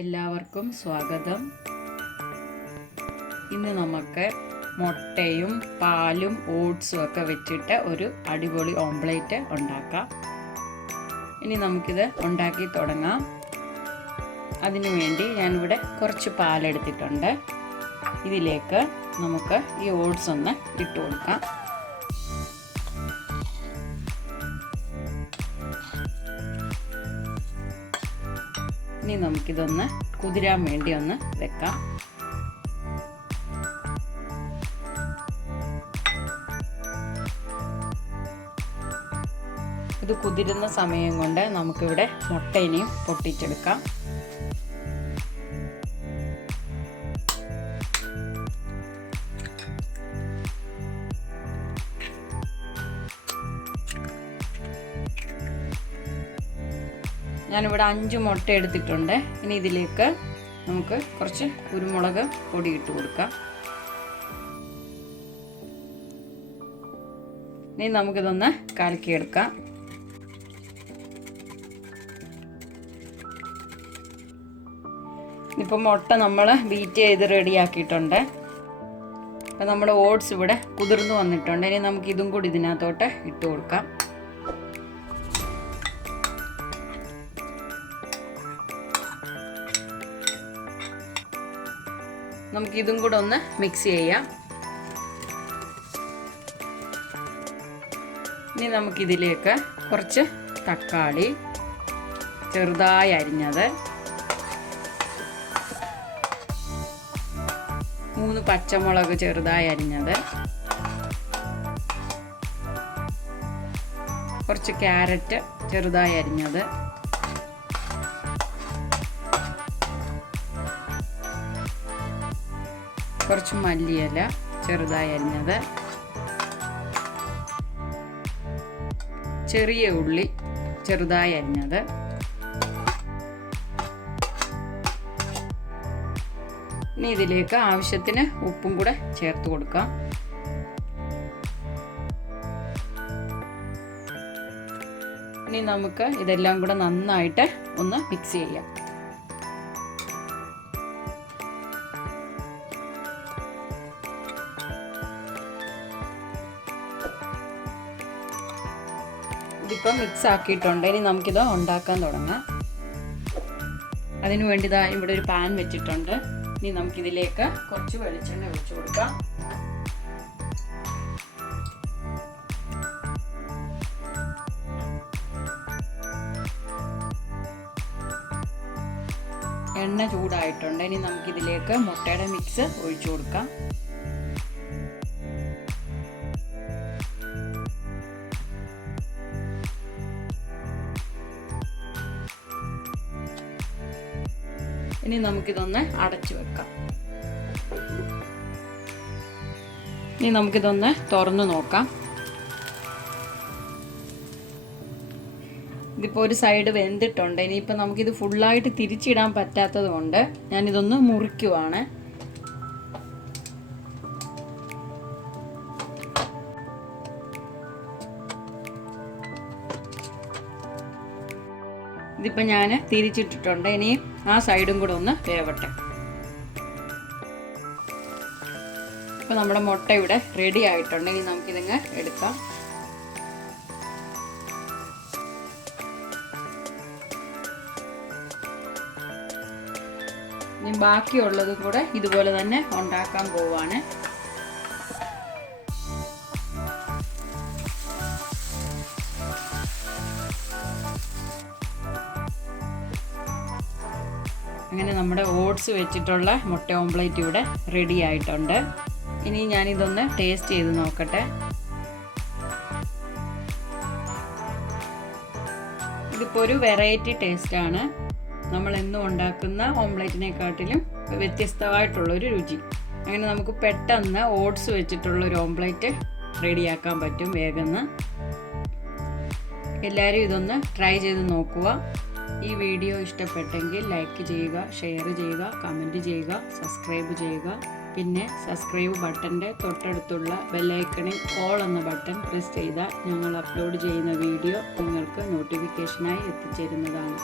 എല്ലാവർക്കും സ്വാഗതം. ഇന്ന് നമുക്ക് മുട്ടയും പാലും ഓട്സും ഒക്കെ വെച്ചിട്ട് ഒരു അടിപൊളി ഓംപ്ലേറ്റ് ഉണ്ടാക്കാം. ഇനി നമുക്കിത് ഉണ്ടാക്കി തുടങ്ങാം. അതിനുവേണ്ടി ഞാനിവിടെ കുറച്ച് പാലെടുത്തിട്ടുണ്ട്. ഇതിലേക്ക് നമുക്ക് ഈ ഓട്സ് ഒന്ന് ഇട്ട് കൊടുക്കാം. ഇനി നമുക്കിതൊന്ന് കുതിരാൻ വേണ്ടി ഒന്ന് വെക്കാം. ഇത് കുതിരുന്ന സമയം കൊണ്ട് നമുക്കിവിടെ മുട്ടയിനെയും പൊട്ടിച്ചെടുക്കാം. ഞാനിവിടെ 5 മുട്ട എടുത്തിട്ടുണ്ട്. ഇനി ഇതിലേക്ക് നമുക്ക് കുറച്ച് കുരുമുളക് പൊടി ഇട്ട് കൊടുക്കാം. ഇനി നമുക്കിതൊന്ന് കലക്കിയെടുക്കാം. ഇപ്പം മുട്ട നമ്മൾ ബീറ്റ് ചെയ്ത് റെഡിയാക്കിയിട്ടുണ്ട്. അപ്പം നമ്മുടെ ഓട്സ് ഇവിടെ കുതിർന്ന് വന്നിട്ടുണ്ട്. ഇനി നമുക്ക് ഇതും കൂടി ഇതിനകത്തോട്ട് ഇട്ട് കൊടുക്കാം. നമുക്കിതും കൂടെ ഒന്ന് മിക്സ് ചെയ്യാം. ഇനി നമുക്കിതിലേക്ക് കുറച്ച് തക്കാളി ചെറുതായി അരിഞ്ഞത്, 3 പച്ചമുളക് ചെറുതായി അരിഞ്ഞത്, കുറച്ച് ക്യാരറ്റ് ചെറുതായി അരിഞ്ഞത്, കുറച്ച് മല്ലിയില ചെറുതായി അരിഞ്ഞത്, ചെറിയ ഉള്ളി ചെറുതായി അരിഞ്ഞത്, ഇനി ഇതിലേക്ക് ആവശ്യത്തിന് ഉപ്പും കൂടെ ചേർത്ത് കൊടുക്കാം. ഇനി നമുക്ക് ഇതെല്ലാം കൂടെ നന്നായിട്ട് ഒന്ന് മിക്സ് ചെയ്യാം. ഇതിപ്പോൾ മിക്സ് ആക്കിയിട്ടുണ്ട്. ഇനി നമുക്കിത് ഉണ്ടാക്കാൻ തുടങ്ങാം. അതിനു വേണ്ടി ഇവിടെ ഒരു പാൻ വെച്ചിട്ടുണ്ട്. ഇനി നമുക്കിതിലേക്ക് കുറച്ച് വെളിച്ചെണ്ണ ഒഴിച്ചു കൊടുക്കാം. എണ്ണ ചൂടായിട്ടുണ്ട്. ഇനി നമുക്കിതിലേക്ക് മുട്ടയുടെ മിക്സ് ഒഴിച്ചു കൊടുക്കാം. ഇനി നമുക്കിതൊന്ന് അടച്ചു വെക്കാം. ഇനി നമുക്കിതൊന്ന് തുറന്നു നോക്കാം. ഇതിപ്പോൾ ഒരു സൈഡ് വെന്തിട്ടുണ്ട്. ഇനിയിപ്പോൾ നമുക്കിത് ഫുള്ളായിട്ട് തിരിച്ചിടാൻ പറ്റാത്തത് കൊണ്ട് ഞാനിതൊന്ന് മുറിക്കുവാണ്. ഇതിപ്പോൾ ഞാൻ തിരിച്ചിട്ടിട്ടുണ്ട്. ഇനി ആ സൈഡും കൂടെ ഒന്ന് വേവട്ടെ. ഇപ്പോൾ നമ്മുടെ മുട്ട ഇവിടെ റെഡി ആയിട്ടുണ്ട്. ഇനി നമുക്കിതങ്ങ് എടുക്കാം. ഇനി ബാക്കിയുള്ളതും കൂടെ ഇതുപോലെ തന്നെ ഉണ്ടാക്കാൻ പോവാണ്. അങ്ങനെ നമ്മുടെ ഓട്സ് വെച്ചിട്ടുള്ള മുട്ട ഓംപ്ലേറ്റ് ഇവിടെ റെഡി ആയിട്ടുണ്ട്. ഇനി ഞാനിതൊന്ന് ടേസ്റ്റ് ചെയ്ത് നോക്കട്ടെ. ഇതിപ്പോൾ ഒരു വെറൈറ്റി ടേസ്റ്റാണ്. നമ്മൾ എന്നും ഉണ്ടാക്കുന്ന ഓംപ്ലേറ്റിനെക്കാട്ടിലും വ്യത്യസ്തമായിട്ടുള്ളൊരു രുചി. അങ്ങനെ നമുക്ക് പെട്ടെന്ന് ഓട്സ് വെച്ചിട്ടുള്ളൊരു ഓംപ്ലേറ്റ് റെഡിയാക്കാൻ പറ്റും വേഗം. എല്ലാവരും ഇതൊന്ന് ട്രൈ ചെയ്ത് നോക്കുക. ഈ വീഡിയോ ഇഷ്ടപ്പെട്ടെങ്കിൽ ലൈക്ക് ചെയ്യുക, ഷെയർ ചെയ്യുക, കമൻറ്റ് ചെയ്യുക, സബ്സ്ക്രൈബ് ചെയ്യുക. പിന്നെ സബ്സ്ക്രൈബ് ബട്ടൻ്റെ തൊട്ടടുത്തുള്ള ബെല്ലൈക്കണിൽ ഓൾ എന്ന ബട്ടൺ പ്രസ് ചെയ്താൽ ഞങ്ങൾ അപ്ലോഡ് ചെയ്യുന്ന വീഡിയോ നിങ്ങൾക്ക് നോട്ടിഫിക്കേഷനായി എത്തിച്ചേരുന്നതാണ്.